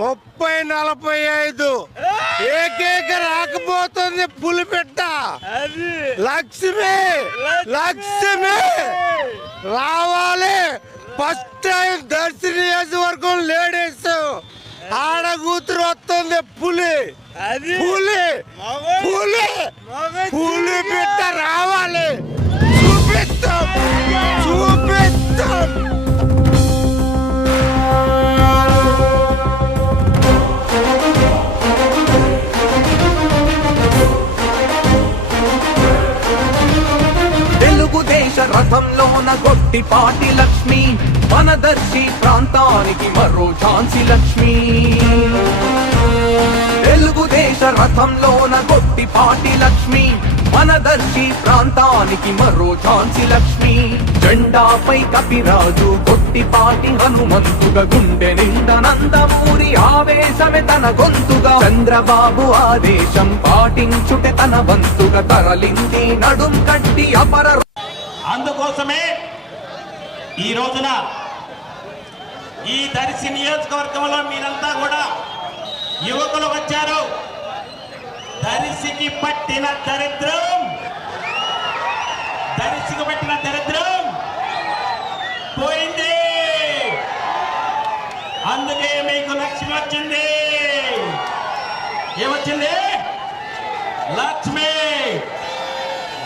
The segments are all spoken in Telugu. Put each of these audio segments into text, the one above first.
ముప్పై నలభై ఐదు. ఏకేక రాకపోతుంది పులిపెట్ట. లక్ష్మి లక్ష్మి. రావాలి. ఫస్ట్ టైం దర్శన నియోజకవర్గం లేడీస్. ఆడ కూతురు వస్తుంది పులి. పులి. పులి. పులి బిడ్డ రావాలి. రథంలోన గొట్టిపాటి లక్ష్మి మనదర్శి ప్రాంతానికి మరో ఝాన్సీ లక్ష్మి. తెలుగుదేశ రథంలోన గొట్టిపాటి లక్ష్మి మనదర్శి ప్రాంతానికి మరో ఝాన్సీ లక్ష్మి. జెండాపై కపిరాజు గొట్టిపాటి హనుమంతుగా గుండె నిండా నందమూరి ఆవేశమే తన గొంతుగా. చంద్రబాబు ఆదేశం పాటించుటే తన వంతుగా తరలింది నడుం కట్టి ఈ రోజున ఈ దర్శి నియోజకవర్గంలో మీరంతా కూడా యువకులు వచ్చారు. దర్శికి పట్టిన దరిద్రం. దర్శికి పట్టిన దరిద్రం పోయింది. అందుకే మీకు లక్ష్మి వచ్చింది. ఏమొచ్చింది లక్ష్మి.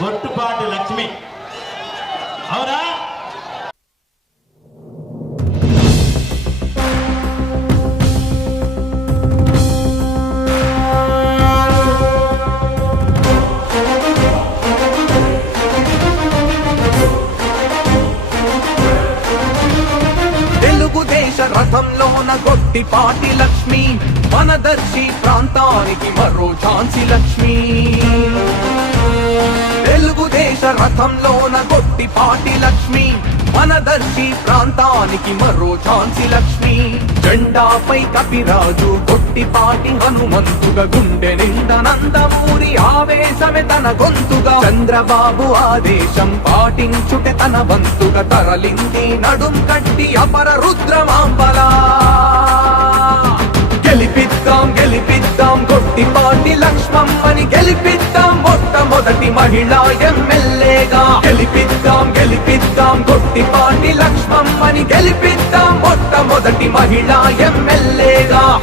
గొట్టుపాటి లక్ష్మి. అవునా? రథంలోన గొట్టిపాటి లక్ష్మి మనదర్శి ప్రాంతానికి మరో ఝాన్సీ లక్ష్మి. తెలుగుదేశ రథంలోన గొట్టిపాటి లక్ష్మి మనదర్శి ప్రాంతానికి మరో ఝాన్సీ లక్ష్మి. జెండాపై కపిరాజు కొట్టిపాటి హనుమంతుగా గుండె నిండా నందమూరి ఆవేశమే తన గొంతుగా. చంద్రబాబు ఆదేశం పాటించుటే తన వంతుగా తరలింది నడుం కట్టి అపర రుద్రమాంబలా. గెలిపిద్దాం గెలిపిద్దాం కొట్టిపాటి లక్ష్మమ్మని గెలిపిద్దాం. మొదటి మహిళ ఎమ్మెల్యేగా. గెలిపిద్దాం గెలిపిద్దాం. గొట్టిపాటి లక్ష్మమ్మని గెలిపిద్దాం. మొట్టమొదటి మహిళ ఎమ్మెల్యేగా.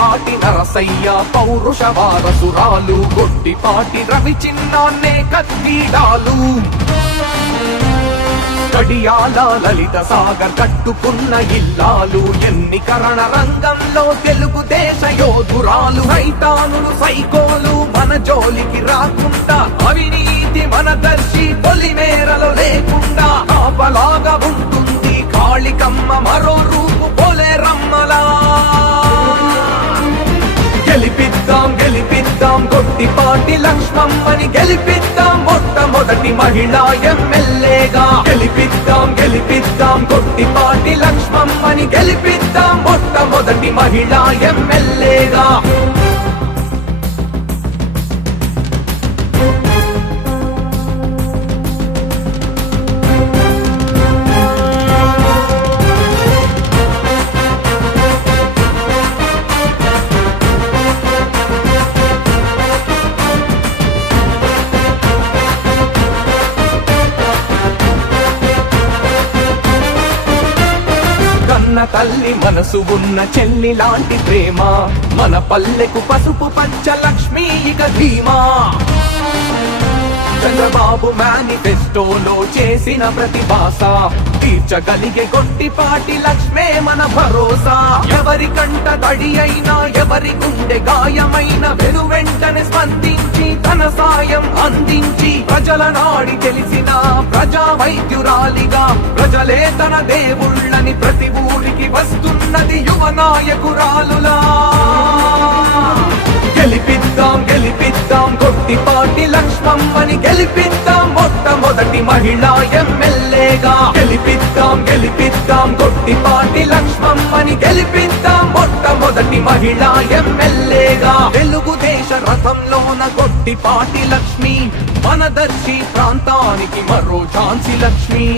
పాటి నరసయ్య పౌరుష వారసురాలు గొడ్డిపాటి రవి చిన్నాన్నే కత్తిడాలు కడియాల లలిత సాగర్ కట్టుకున్న ఇల్లాలు ఎన్నికరణ రంగంలో తెలుగుదేశ యోధురాలు రైతానులు సైకోలు మన జోలికి రాకుండా అవినీతి మన దర్శి పొలిమేరలో లేకుండా ఆపలాగా ఉంటుంది కాళికమ్మ మరో గెలిపిద్దాం. గొట్టిపాటి లక్ష్మమ్మని గెలిపిద్దాం. మొట్టమొదటి మహిళా ఎమ్మెల్యేగా గెలిపిద్దాం గెలిపిద్దాం. గొట్టిపాటి లక్ష్మమ్మని గెలిపిద్దాం. మొట్టమొదటి మహిళా ఎమ్మెల్యేగా తల్లి మనసు ఉన్న చెల్లి లాంటి ప్రేమ. మన పల్లెకు పసుపు పంచ లక్ష్మీ ఇక ధీమా. చంద్రబాబు మేనిఫెస్టోలో చేసిన ప్రతి భాష తీర్చగలిగే కొట్టిపాటి లక్ష్మే మన భరోసా. ఎవరి కంట తడి అయినా ఎవరి గుండె గాయమైన వెను వెంటనే స్పందించి తన సాయం అందించి ప్రజల నాడి తెలిసిన ప్రజా వైద్యురాలిగా ప్రజలే తన దేవుళ్ళని ప్రతి ఊరికి వస్తున్నది యువ నాయకురాలులా. గెలిపిద్దాం గెలిపిద్దాం గొట్టిపాటి లక్ష్మమ్మని గెలిపిద్దాం. మొదటి మహిళా ఎమ్మెల్యేగా. గెలిపిద్దాం గెలిపిద్దాం కొట్టిపాటి లక్ష్మమ్మని గెలిపిద్దాం. మొట్టమొదటి మహిళా ఎమ్మెల్యేగా. తెలుగుదేశ రథంలోన కొట్టిపాటి లక్ష్మి. మనదర్శి ప్రాంతానికి మరో ఝాన్సీ లక్ష్మి.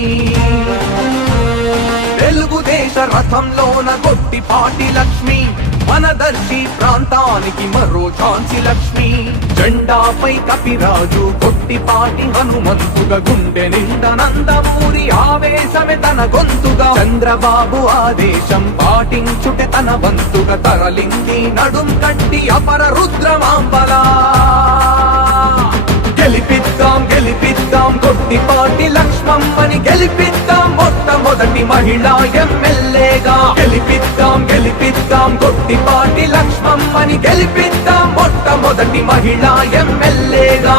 తెలుగుదేశ రథంలోన కొట్టిపాటి లక్ష్మి. మనదర్శి ప్రాంతానికి మరో ఝాన్సీ లక్ష్మి. జెండాపై కపిరాజు కొట్టిపాటి హనుమంతుగా గుండె నిండా నందమూరి ఆవేశమే తన గొంతుగా. చంద్రబాబు ఆదేశం పాటించుటే తన వంతుగా తరలింది నడుం కట్టి అపర రుద్రమాంబలా. గెలిపిద్దాం గెలిపిద్దాం కొట్టిపాటి లక్ష్మమ్మని గెలిపిద్దాం. మొట్టమొదటి మహిళా ఎమ్మెల్యేగా గెలిపిద్దాం. గొట్టిపాటి లక్ష్మమ్మని గెలిపిద్దాం. మొట్టమొదటి మహిళా ఎమ్మెల్యేగా